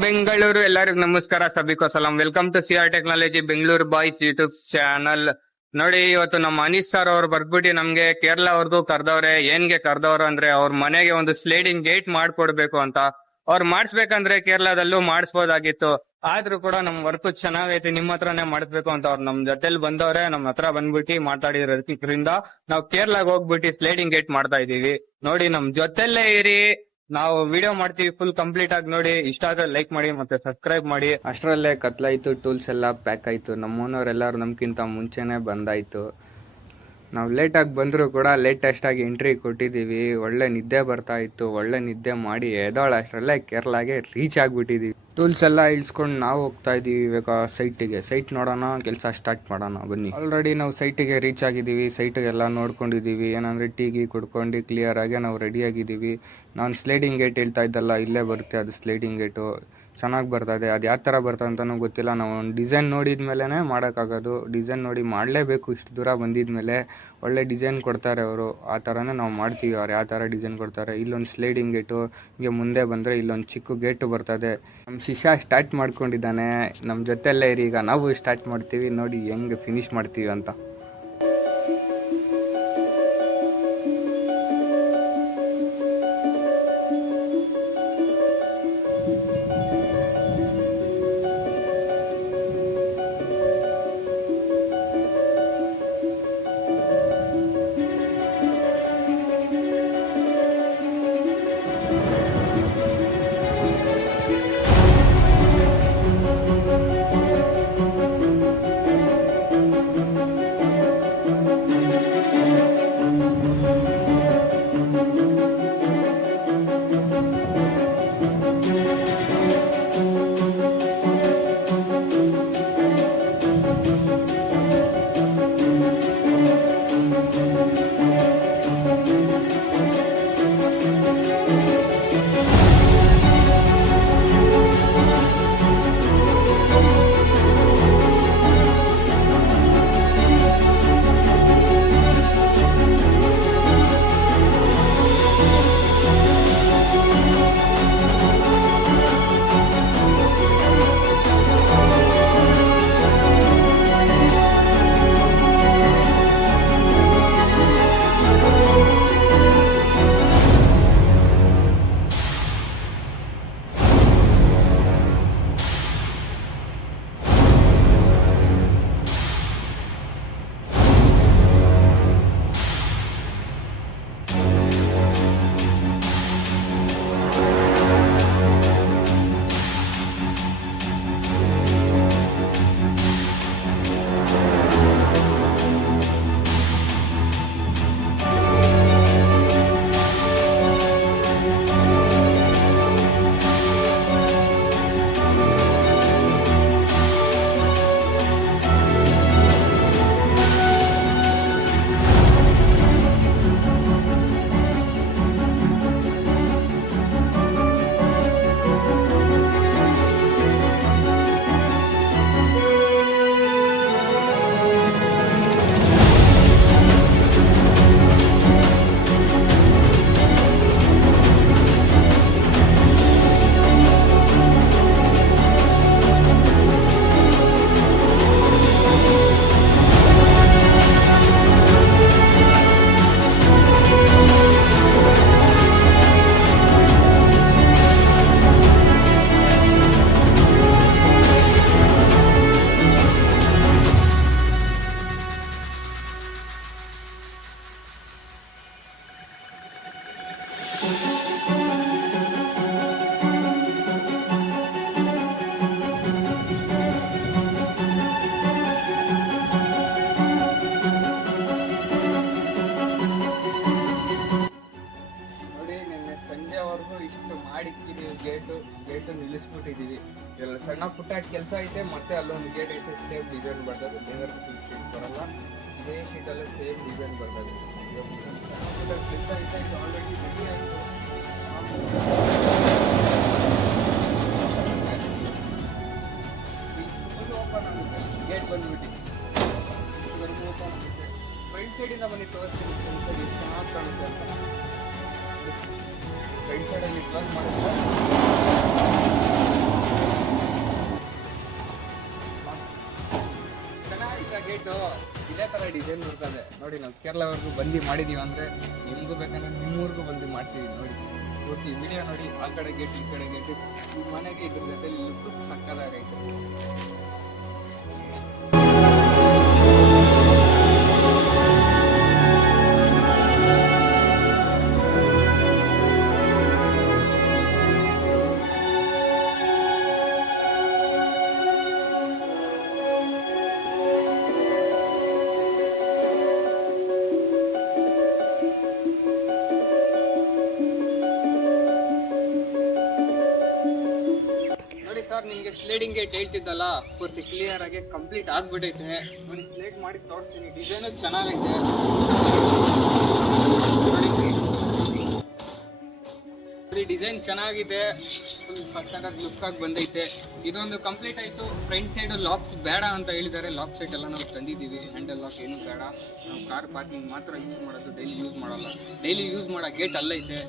ಬೆಂಗಳೂರು ಎಲ್ಲರಿಗೂ ನಮಸ್ಕಾರ, ಸಭಿಕೋ ಸಲಾಂ. Welcome to CR technology Bengaluru boys YouTube channel. ನೋಡಿ, ಇವತ್ತು ನಮ್ಮ ಅನೀಶ್ ಸರ್ ಅವ್ರು ಬರ್ಬಿಟ್ಟು ನಮ್ಗೆ ಕೇರಳ ಅವ್ರದ್ದು ಕರ್ದವ್ರೆ. ಏನ್ಗೆ ಕರ್ದವ್ರು ಅಂದ್ರೆ ಅವ್ರ ಮನೆಗೆ ಒಂದು ಸ್ಲೈಡಿಂಗ್ ಗೇಟ್ ಮಾಡ್ಕೊಡ್ಬೇಕು ಅಂತ. ಅವ್ರು ಮಾಡಿಸ್ಬೇಕಂದ್ರೆ ಕೇರಳದಲ್ಲೂ ಮಾಡಿಸ್ಬೋದಾಗಿತ್ತು, ಆದ್ರೂ ಕೂಡ ನಮ್ ವರ್ಕ್ ಚೆನ್ನಾಗೈತಿ, ನಿಮ್ ಹತ್ರನೇ ಮಾಡಿಸ್ಬೇಕು ಅಂತ ಅವ್ರು ನಮ್ ಜೊತೆಲಿ ಬಂದವ್ರೆ. ನಮ್ ಹತ್ರ ಬಂದ್ಬಿಟ್ಟು ಮಾತಾಡಿರೋದ್ರಿಂದ ನಾವು ಕೇರಳಾಗ ಹೋಗ್ಬಿಟ್ಟು ಸ್ಲೈಡಿಂಗ್ ಗೇಟ್ ಮಾಡ್ತಾ ಇದೀವಿ. ನೋಡಿ, ನಮ್ ಜೊತೆಲ್ಲೇ ಇರಿ, ನಾವು ವಿಡಿಯೋ ಮಾಡ್ತೀವಿ. ಫುಲ್ ಕಂಪ್ಲೀಟ್ ಆಗಿ ನೋಡಿ. ಇಷ್ಟ ಆದ್ರೆ ಲೈಕ್ ಮಾಡಿ ಮತ್ತೆ ಸಬ್ಸ್ಕ್ರೈಬ್ ಮಾಡಿ. ಅಷ್ಟರಲ್ಲೇ ಕತ್ಲಾಯ್ತು, ಟೂಲ್ಸ್ ಎಲ್ಲ ಪ್ಯಾಕ್ ಆಯ್ತು. ನಮ್ಮ ಓನವರೆಲ್ಲರೂ ನಮ್ಗಿಂತ ಮುಂಚೆನೆ ಬಂದಾಯ್ತು. ನಾವು ಲೇಟಾಗಿ ಬಂದರೂ ಕೂಡ ಲೇಟೆಸ್ಟ್ ಆಗಿ ಎಂಟ್ರಿ ಕೊಟ್ಟಿದ್ದೀವಿ. ಒಳ್ಳೆ ನಿದ್ದೆ ಬರ್ತಾ ಇತ್ತು. ಒಳ್ಳೆ ನಿದ್ದೆ ಮಾಡಿ ಎದೋಳ ಅಷ್ಟರಲ್ಲೇ ಕೇರಳಾಗೆ ರೀಚ್ ಆಗಿಬಿಟ್ಟಿದ್ದೀವಿ. ಟೂಲ್ಸ್ ಎಲ್ಲ ಇಳಿಸ್ಕೊಂಡು ನಾವು ಹೋಗ್ತಾ ಇದ್ದೀವಿ ಇವಾಗ ಸೈಟ್ ನೋಡೋಣ, ಕೆಲಸ ಸ್ಟಾರ್ಟ್ ಮಾಡೋಣ ಬನ್ನಿ. ಆಲ್ರೆಡಿ ನಾವು ಸೈಟಿಗೆ ರೀಚ್ ಆಗಿದ್ದೀವಿ. ಸೈಟಿಗೆಲ್ಲ ನೋಡ್ಕೊಂಡಿದ್ದೀವಿ. ಏನಂದರೆ ಟೀಗಿ ಕುಡ್ಕೊಂಡು ಕ್ಲಿಯರಾಗಿ ನಾವು ರೆಡಿಯಾಗಿದ್ದೀವಿ. ನಾನು ಸ್ಲೈಡಿಂಗ್ ಗೇಟ್ ಹೇಳ್ತಾ ಇದ್ದಲ್ಲ, ಇಲ್ಲೇ ಬರುತ್ತೆ ಅದು ಸ್ಲೈಡಿಂಗ್ ಗೇಟು. ಚೆನ್ನಾಗಿ ಬರ್ತದೆ. ಅದು ಯಾವ ಥರ ಬರ್ತದೆ ಅಂತಲೂ ಗೊತ್ತಿಲ್ಲ. ನಾವು ಒಂದು ಡಿಸೈನ್ ನೋಡಿದ ಮೇಲೇ ಮಾಡೋಕ್ಕಾಗೋದು. ಡಿಸೈನ್ ನೋಡಿ ಮಾಡಲೇಬೇಕು. ಇಷ್ಟು ದೂರ ಬಂದಿದ ಮೇಲೆ ಒಳ್ಳೆ ಡಿಸೈನ್ ಕೊಡ್ತಾರೆ ಅವರು, ಆ ಥರನೇ ನಾವು ಮಾಡ್ತೀವಿ. ಅವ್ರು ಯಾವ ಥರ ಡಿಸೈನ್ ಕೊಡ್ತಾರೆ. ಇಲ್ಲೊಂದು ಸ್ಲೈಡಿಂಗ್ ಗೇಟು, ಹೀಗೆ ಮುಂದೆ ಬಂದರೆ ಇಲ್ಲೊಂದು ಚಿಕ್ಕ ಗೇಟು ಬರ್ತದೆ. ನಮ್ಮ ಶಿಷ್ಯ ಸ್ಟಾರ್ಟ್ ಮಾಡ್ಕೊಂಡಿದ್ದಾನೆ. ನಮ್ಮ ಜೊತೆಯಲ್ಲೇ ಇರಿ, ಈಗ ನಾವು ಸ್ಟಾರ್ಟ್ ಮಾಡ್ತೀವಿ. ನೋಡಿ ಹೆಂಗೆ ಫಿನಿಶ್ ಮಾಡ್ತೀವಿ ಅಂತ. ಗೇಟು ನಿಲ್ಲಿಸ್ಬಿಟ್ಟಿದ್ದೀವಿ. ಎಲ್ಲ ಸಣ್ಣ ಪುಟ್ಟ ಕೆಲಸ ಐತೆ. ಮತ್ತೆ ಅಲ್ಲೊಂದು ಗೇಟ್ ಐತೆ, ಸೇಮ್ ಡಿಸೈನ್ ಬರ್ತದೆ. ಬೇರೆ ಶೀಟ್ ಬರಲ್ಲ, ಇದೇ ಶೀಟಲ್ಲೇ ಸೇಮ್ ಡಿಸೈನ್ ಬರ್ತದೆ. ಸಣ್ಣ ಪುಟ್ಟ ಕೆಲಸ ಐತೆ, ಆಲ್ರೆಡಿ ರೆಡಿ ಆಯಿತು. ಓಪನ್ ಆಗುತ್ತೆ ಗೇಟ್ ಬಂದ್ಬಿಟ್ಟು. ಓಪನ್ ಆಗುತ್ತೆ. ಫ್ರಂಟ್ ಸೈಡಿಂದ ಬನ್ನಿ ತೋರಿಸ್ತೀನಿ. ಫ್ರಂಟ್ ಸೈಡ್ ಎಷ್ಟು ಚೆನ್ನಾಗಿ ಕಾಣುತ್ತೆ ಅಂತ. ಫ್ರಂಟ್ ಸೈಡಲ್ಲಿ ಕ್ಲೋಸ್ ಮಾಡಿದ್ರೆ ಗೇಟು ಇದೇ ತರ ಡಿಸೈನ್ ಬರ್ತದೆ ನೋಡಿ. ನಾವು ಕೇರಳವರೆಗೂ ಬಂದು ಮಾಡಿದೀವಿ ಅಂದ್ರೆ ನಿಮ್ಗೂ ಬೇಕಂದ್ರೆ ನಿಮ್ಮೂರ್ಗೂ ಬಂದು ಮಾಡ್ತೀವಿ ನೋಡಿ. ಪೂರ್ತಿ ವಿಡಿಯೋ ನೋಡಿ. ಆ ಕಡೆ ಗೇಟ್ ಈ ಕಡೆ ಗೇಟ್ ಈ ಮನೆಗೆ ಇದ್ರ ಜೊತೆ ಲುಕ್ ಸಕ್ಕದಾಗೈತೆ. ನೋಡಿ ಸರ್, ನಿಮ್ಗೆ ಸ್ಲೇಡಿಂಗ್ ಗೇಟ್ ಹೇಳ್ತಿದ್ದಲ್ಲ, ಪೂರ್ತಿ ಕ್ಲಿಯರ್ ಆಗಿ ಕಂಪ್ಲೀಟ್ ಆಗ್ಬಿಟ್ಟೈತೆ ನೋಡಿ. ಸ್ಲೇಟ್ ಮಾಡಿ ತೋರಿಸ್ತೀನಿ. ಡಿಸೈನು ಚೆನ್ನಾಗೈತೆ ನೋಡಿ. ಡಿಸೈನ್ ಚೆನ್ನಾಗಿದೆ, ಫುಲ್ ಸಕ್ಕತ್ತಾಗಿ ಲುಕ್ ಆಗಿ ಬಂದೈತೆ. ಇದೊಂದು ಕಂಪ್ಲೀಟ್ ಆಯ್ತು. ಫ್ರಂಟ್ ಸೈಡ್ ಲಾಕ್ ಬೇಡ ಅಂತ ಹೇಳಿದ್ದಾರೆ. ಲಾಕ್ ಸೈಡ್ ಎಲ್ಲ ನಾವು ತಂದಿದ್ದೀವಿ. ಹ್ಯಾಂಡಲ್ ಲಾಕ್ ಏನು ಬೇಡ, ನಾವು ಕಾರ್ ಪಾರ್ಕಿಂಗ್ ಮಾತ್ರ ಯೂಸ್ ಮಾಡೋದು, ಡೈಲಿ ಯೂಸ್ ಮಾಡಲ್ಲ. ಡೈಲಿ ಯೂಸ್ ಮಾಡೋ ಗೇಟ್ ಅಲ್ಲೈತೆ.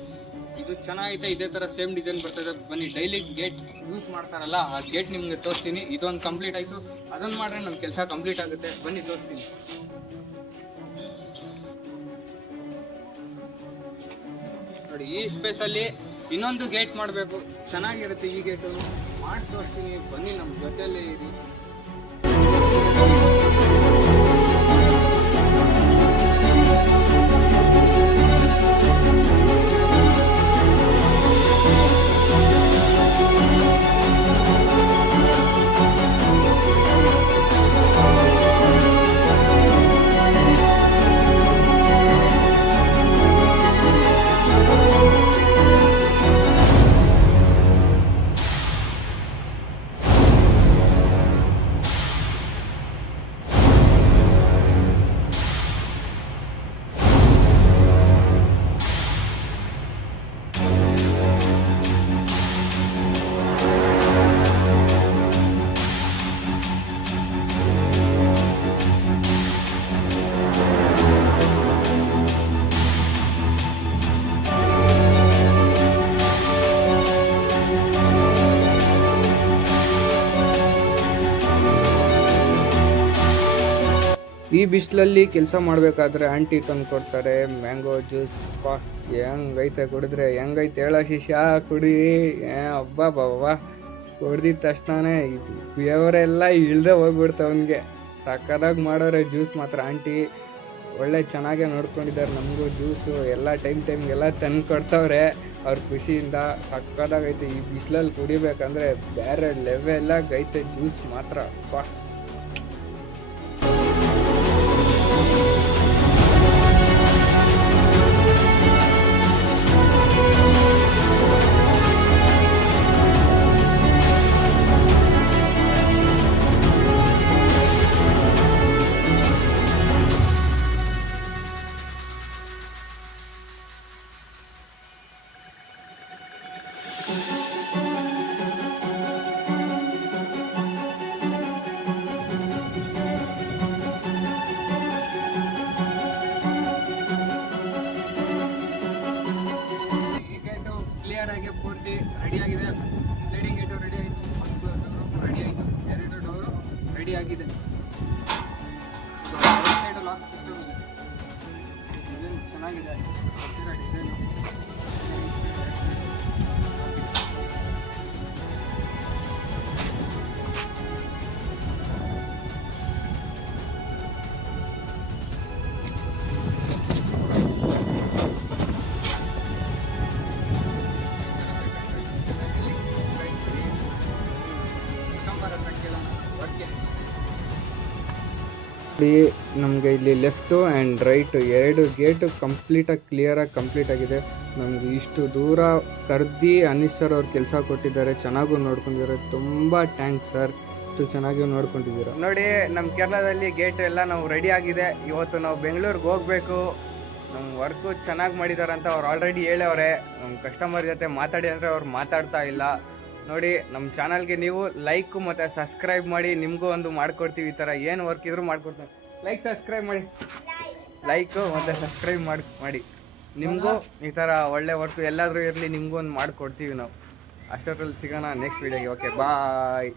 ಇದು ಚೆನ್ನಾಗೈತೆ. ಇದೇ ತರ ಸೇಮ್ ಡಿಸೈನ್ ಬರ್ತದೆ. ಬನ್ನಿ, ಡೈಲಿ ಗೇಟ್ ಯೂಸ್ ಮಾಡ್ತಾರಲ್ಲ ಆ ಗೇಟ್ ನಿಮ್ಗೆ ತೋರಿಸ್ತೀನಿ. ಇದೊಂದು ಕಂಪ್ಲೀಟ್ ಆಯ್ತು. ಅದನ್ನ ಮಾಡ್ರೆ ನಮ್ಮ ಕೆಲಸ ಕಂಪ್ಲೀಟ್ ಆಗುತ್ತೆ. ಬನ್ನಿ ತೋರಿಸ್ತೀನಿ. ನೋಡಿ, ಈ ಸ್ಪೇಸ್ ಅಲ್ಲಿ ಇನ್ನೊಂದು ಗೇಟ್ ಮಾಡಬೇಕು, ಚೆನ್ನಾಗಿರುತ್ತೆ. ಈ ಗೇಟು ಮಾಡಿ ತೋರಿಸ್ತೀನಿ. ಬನ್ನಿ, ನಮ್ಮ ಜೊತೆಯಲ್ಲೇ ಇರಿ. ಈ ಬಿಸಿಲಲ್ಲಿ ಕೆಲಸ ಮಾಡಬೇಕಾದ್ರೆ ಆಂಟಿ ತಂದು ಕೊಡ್ತಾರೆ ಮ್ಯಾಂಗೋ ಜ್ಯೂಸ್. ಹೆಂಗೈತೆ ಕುಡಿದ್ರೆ, ಹೆಂಗೈತೆ ಹೇಳೋ ಶಿಷ್ಯ, ಕುಡಿ. ಹಬ್ಬ ಬಾಬಾ, ಕುಡ್ದಿದ ತಕ್ಷಣನೇ ಬೇವರೆಲ್ಲ ಇಳ್ದೆ ಹೋಗ್ಬಿಡ್ತಾವ ಅವನಿಗೆ. ಸಕ್ಕದಾಗಿ ಮಾಡೋರೆ ಜ್ಯೂಸ್ ಮಾತ್ರ ಆಂಟಿ. ಒಳ್ಳೆ ಚೆನ್ನಾಗೇ ನೋಡ್ಕೊಂಡಿದ್ದಾರೆ. ನಮಗೂ ಜ್ಯೂಸು ಎಲ್ಲ ಟೈಮ್ಗೆಲ್ಲ ತಂದು ಕೊಡ್ತಾವ್ರೆ. ಅವ್ರ ಖುಷಿಯಿಂದ ಸಕ್ಕದಾಗೈತೆ. ಈ ಬಿಸಿಲಲ್ಲಿ ಕುಡಿಬೇಕಂದ್ರೆ ಬೇರೆ ಲೆವೆಲ್ಲಾಗೈತೆ ಜ್ಯೂಸ್ ಮಾತ್ರ. ಆಗಿ ಪೂರ್ತಿ ರೆಡಿ ಆಗಿದೆ. ಸ್ಲೈಡಿಂಗ್ ಗೇಟು ರೆಡಿ ಆಯಿತು, ಒಂದು ಡೋರು ರೆಡಿ ಆಯಿತು, 2 ಡೋರು ರೆಡಿ ಆಗಿದೆ. ಸೈಡ್ ಲಾಕ್ ಸಿಸ್ಟಮ್ ಇದೆ. ಡಿಸೈನ್ ಚೆನ್ನಾಗಿದೆ. ಡಿಸೈನು ನಮಗೆ ಇಲ್ಲಿ ಲೆಫ್ಟು ಆ್ಯಂಡ್ ರೈಟು 2 ಗೇಟು ಕ್ಲಿಯರಾಗಿ ಕಂಪ್ಲೀಟ್ ಆಗಿದೆ. ನಮ್ಗೆ ಇಷ್ಟು ದೂರ ಕರ್ದು ಅನೀಶ್ ಸರ್ ಅವ್ರು ಕೆಲಸ ಕೊಟ್ಟಿದ್ದಾರೆ. ಚೆನ್ನಾಗೂ ನೋಡ್ಕೊಂಡಿದ್ದಾರೆ. ತುಂಬ ಥ್ಯಾಂಕ್ಸ್ ಸರ್, ಇಷ್ಟು ಚೆನ್ನಾಗಿ ನೋಡ್ಕೊಂಡಿದ್ದೀರ. ನೋಡಿ, ನಮ್ಮ ಕೇರಳದಲ್ಲಿ ಗೇಟ್ ಎಲ್ಲ ನಾವು ರೆಡಿ ಆಗಿದೆ. ಇವತ್ತು ನಾವು ಬೆಂಗಳೂರಿಗೆ ಹೋಗಬೇಕು. ನಮ್ಮ ವರ್ಕು ಚೆನ್ನಾಗಿ ಮಾಡಿದ್ದಾರೆ ಅಂತ ಅವ್ರು ಆಲ್ರೆಡಿ ಹೇಳವ್ರೆ. ನಮ್ಮ ಕಸ್ಟಮರ್ ಜೊತೆ ಮಾತಾಡಿ ಅಂದರೆ ಅವ್ರು ಮಾತಾಡ್ತಾ ಇಲ್ಲ. ನೋಡಿ, ನಮ್ಮ ಚಾನಲ್ಗೆ ನೀವು ಲೈಕ್ ಮತ್ತು ಸಬ್ಸ್ಕ್ರೈಬ್ ಮಾಡಿ. ನಿಮಗೂ ಒಂದು ಮಾಡ್ಕೊಡ್ತೀವಿ. ಈ ಥರ ಏನು ವರ್ಕ್ ಇದ್ರೂ ಮಾಡ್ಕೊಡ್ತೀವಿ. ಸಬ್ಸ್ಕ್ರೈಬ್ ಮಾಡಿ, ಲೈಕು ಮತ್ತು ಸಬ್ಸ್ಕ್ರೈಬ್ ಮಾಡಿ. ನಿಮಗೂ ಈ ಥರ ಒಳ್ಳೆ ವರ್ಕು ಎಲ್ಲಾದರೂ ಇರಲಿ, ನಿಮಗೂ ಒಂದು ಮಾಡಿಕೊಡ್ತೀವಿ ನಾವು. ಅಷ್ಟೊತ್ತಲ್ಲಿ ಸಿಗೋಣ ನೆಕ್ಸ್ಟ್ ವೀಡಿಯೋಗೆ. ಓಕೆ, ಬಾಯ್.